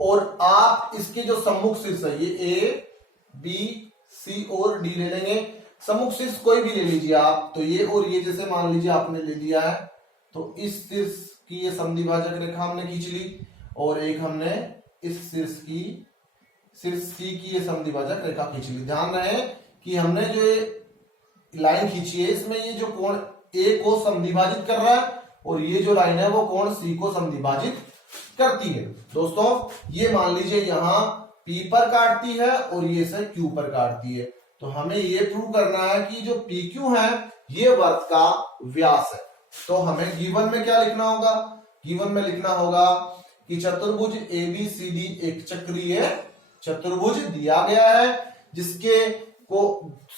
और आप इसके जो सम्मुख शीर्ष है ये ए बी सी और डी ले लेंगे। सम्मुख शीर्ष कोई भी ले लीजिए आप, तो ये और ये जैसे मान लीजिए आपने ले लिया है, तो इस शीर्ष की ये समद्विभाजक रेखा हमने खींच ली और एक हमने इस शीर्ष सी की ये समद्विभाजक रेखा खींच ली। ध्यान रहे कि हमने जो ये लाइन खींची है इसमें ये जो कोण ए को समद्विभाजित कर रहा है और ये जो लाइन है वो कोण सी को समद्विभाजित करती है। दोस्तों ये मान लीजिए यहां P पर काटती है और ये से Q पर काटती है। तो हमें ये प्रूव करना है कि जो PQ है ये वर्त का व्यास है। तो हमें गिवन में क्या लिखना होगा, गिवन में लिखना होगा कि चतुर्भुज ABCD एक चक्रीय चतुर्भुज दिया गया है जिसके को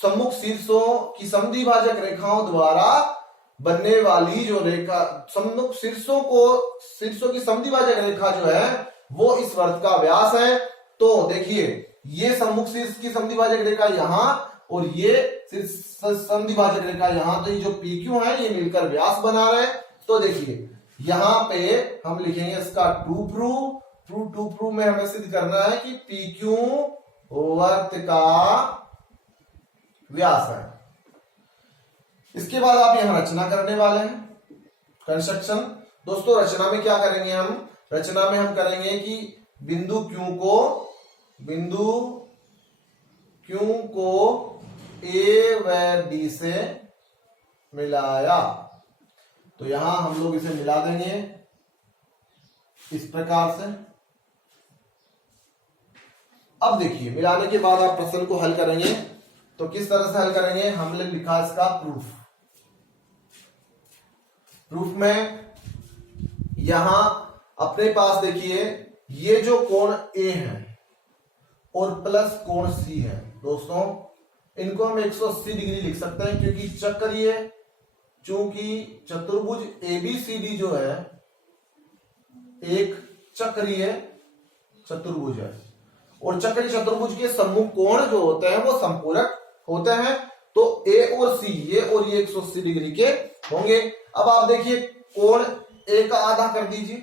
सम्मुख शीर्षों की समद्विभाजक रेखाओं द्वारा बनने वाली जो रेखा, सम्मुख शीर्षों की समद्विभाजक रेखा जो है वो इस वर्त का व्यास है। तो देखिए ये सम्मुख शीर्ष की समद्विभाजक रेखा यहां और ये समद्विभाजक रेखा यहां, तो ये जो PQ है ये मिलकर व्यास बना रहे हैं। तो देखिए यहां पे हम लिखेंगे इसका टू प्रूफ में हमें सिद्ध करना है कि PQ वर्त का व्यास है। इसके बाद आप यहां रचना करने वाले हैं, कंस्ट्रक्शन। दोस्तों रचना में क्या करेंगे हम, रचना में हम करेंगे कि बिंदु Q को A व D से मिलाया। तो यहां हम लोग इसे मिला देंगे इस प्रकार से। अब देखिए मिलाने के बाद आप प्रश्न को हल करेंगे तो किस तरह से हल करेंगे, हमने लिखा इसका प्रूफ में यहां अपने पास देखिए ये जो कोण A है और प्लस कोण C है। दोस्तों इनको हम 180 डिग्री लिख सकते हैं क्योंकि चक्रीय, चूंकि चतुर्भुज ABCD जो है एक चक्रीय चतुर्भुज है और चक्रीय चतुर्भुज के सम्मुख कोण जो होते हैं वो संपूरक होते हैं। तो ए और सी, ये और ये 180 डिग्री के होंगे। अब आप देखिए कोण ए का आधा कर दीजिए,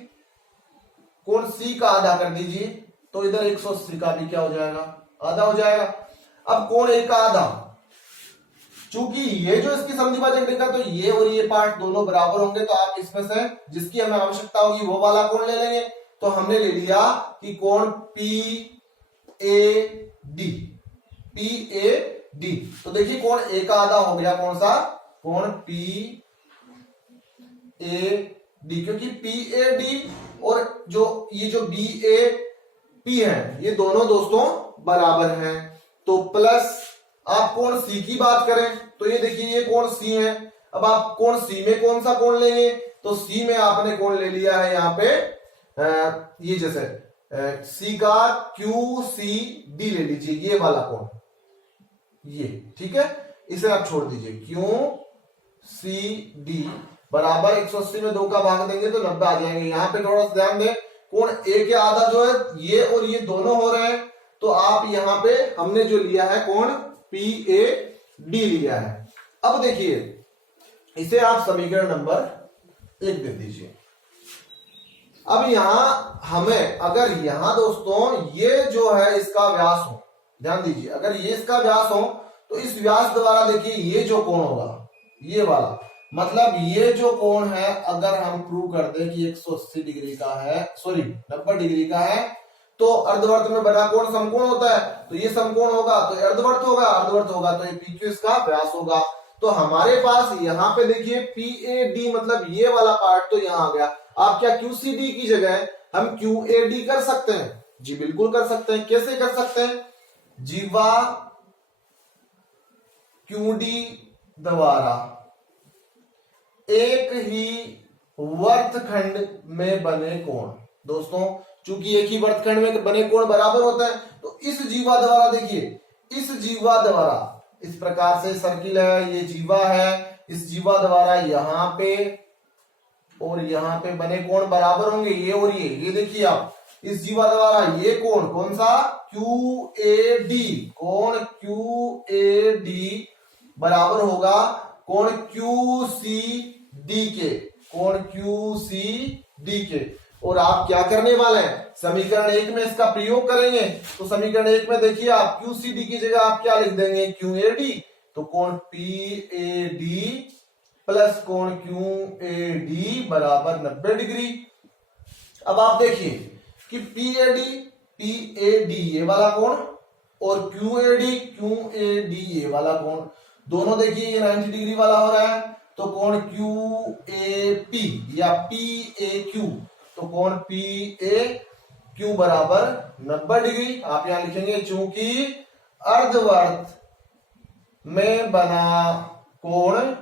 कोण सी का आधा कर दीजिए, तो इधर 180 का भी क्या हो जाएगा, आधा हो जाएगा। अब कोण ए का आधा, चूंकि ये जो इसकी समद्विभाजक रेखा, तो ये और ये पार्ट दोनों बराबर होंगे, तो आप इसमें से जिसकी हमें आवश्यकता होगी वो वाला कोण ले लेंगे। तो हमने ले लिया कि कोण पी ए डी। तो देखिए कोण ए का आधा हो गया कौन सा, कोण पी ए डी, क्योंकि पी ए डी और जो बी ए पी है ये दोनों दोस्तों बराबर हैं। तो प्लस आप कोण सी की बात करें तो ये देखिए ये कोण सी है। अब आप कोण सी में कौन सा कोण लेंगे, तो सी में आपने कोण ले लिया है यहाँ पे ये जैसे सी का क्यू सी डी ले लीजिए, ये वाला कोण, ये ठीक है, इसे आप छोड़ दीजिए। क्यू सी डी बराबर 180 में 2 का भाग देंगे तो 90 आ जाएंगे। यहाँ पे थोड़ा सा ध्यान दें, कोण ए के आधा जो है ये और ये दोनों हो रहे हैं, तो आप यहाँ पे हमने जो लिया है कोण पी ए डी लिया है। अब देखिए इसे आप समीकरण नंबर 1 दे दीजिए। अब यहां हमें अगर यहां दोस्तों ये जो है इसका व्यास हो, ध्यान दीजिए, अगर ये इसका व्यास हो तो इस व्यास द्वारा देखिए ये जो कोण होगा ये वाला, मतलब ये जो कोण है अगर हम प्रूव कर दें कि 180 डिग्री का है, सॉरी 90 डिग्री का है, तो अर्धवर्त में बना कोण समकोण होता है, तो ये समकोण होगा तो अर्धवर्त होगा, अर्धवर्त होगा तो ये PQ इसका व्यास होगा। तो हमारे पास यहाँ पे देखिए PAD मतलब ये वाला पार्ट तो यहाँ आ गया। आप क्या QCD की जगह हम QAD कर सकते हैं? जी बिल्कुल कर सकते हैं। कैसे कर सकते हैं? जीवा QD द्वारा एक ही वर्तखंड में बने कोण, दोस्तों चूंकि एक ही वर्तखंड में बने कोण बराबर होता है, तो इस जीवा द्वारा देखिए, इस जीवा द्वारा इस प्रकार से सर्किल है, ये जीवा है, इस जीवा द्वारा यहाँ पे और यहाँ पे बने कोण बराबर होंगे, ये और ये देखिए आप, इस जीवा द्वारा ये कोण कौन सा, QAD, कोण QAD बराबर होगा कोण QCD के, कोण QCD के। और आप क्या करने वाले हैं, समीकरण 1 में इसका प्रयोग करेंगे। तो समीकरण 1 में देखिए आप QCD की जगह आप क्या लिख देंगे, QAD, तो कोण PAD प्लस कोण QAD बराबर 90 डिग्री। अब आप देखिए कि PAD ये वाला कोण और QAD ये वाला कोण, दोनों देखिए ये 90 डिग्री वाला हो रहा है, तो कोण QAP या PAQ, तो कोण PAQ बराबर 90 डिग्री आप यहां लिखेंगे। चूंकि अर्धवर्त में बना कोण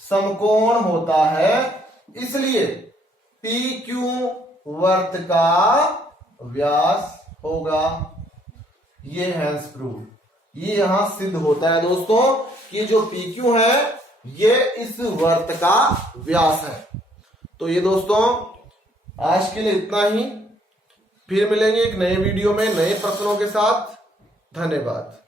समकोण होता है, इसलिए PQ वर्त का व्यास होगा। ये हैंस प्रूफ, ये यहां सिद्ध होता है दोस्तों कि जो PQ है ये इस वर्त का व्यास है। तो ये दोस्तों आज के लिए इतना ही, फिर मिलेंगे एक नए वीडियो में नए प्रश्नों के साथ। धन्यवाद।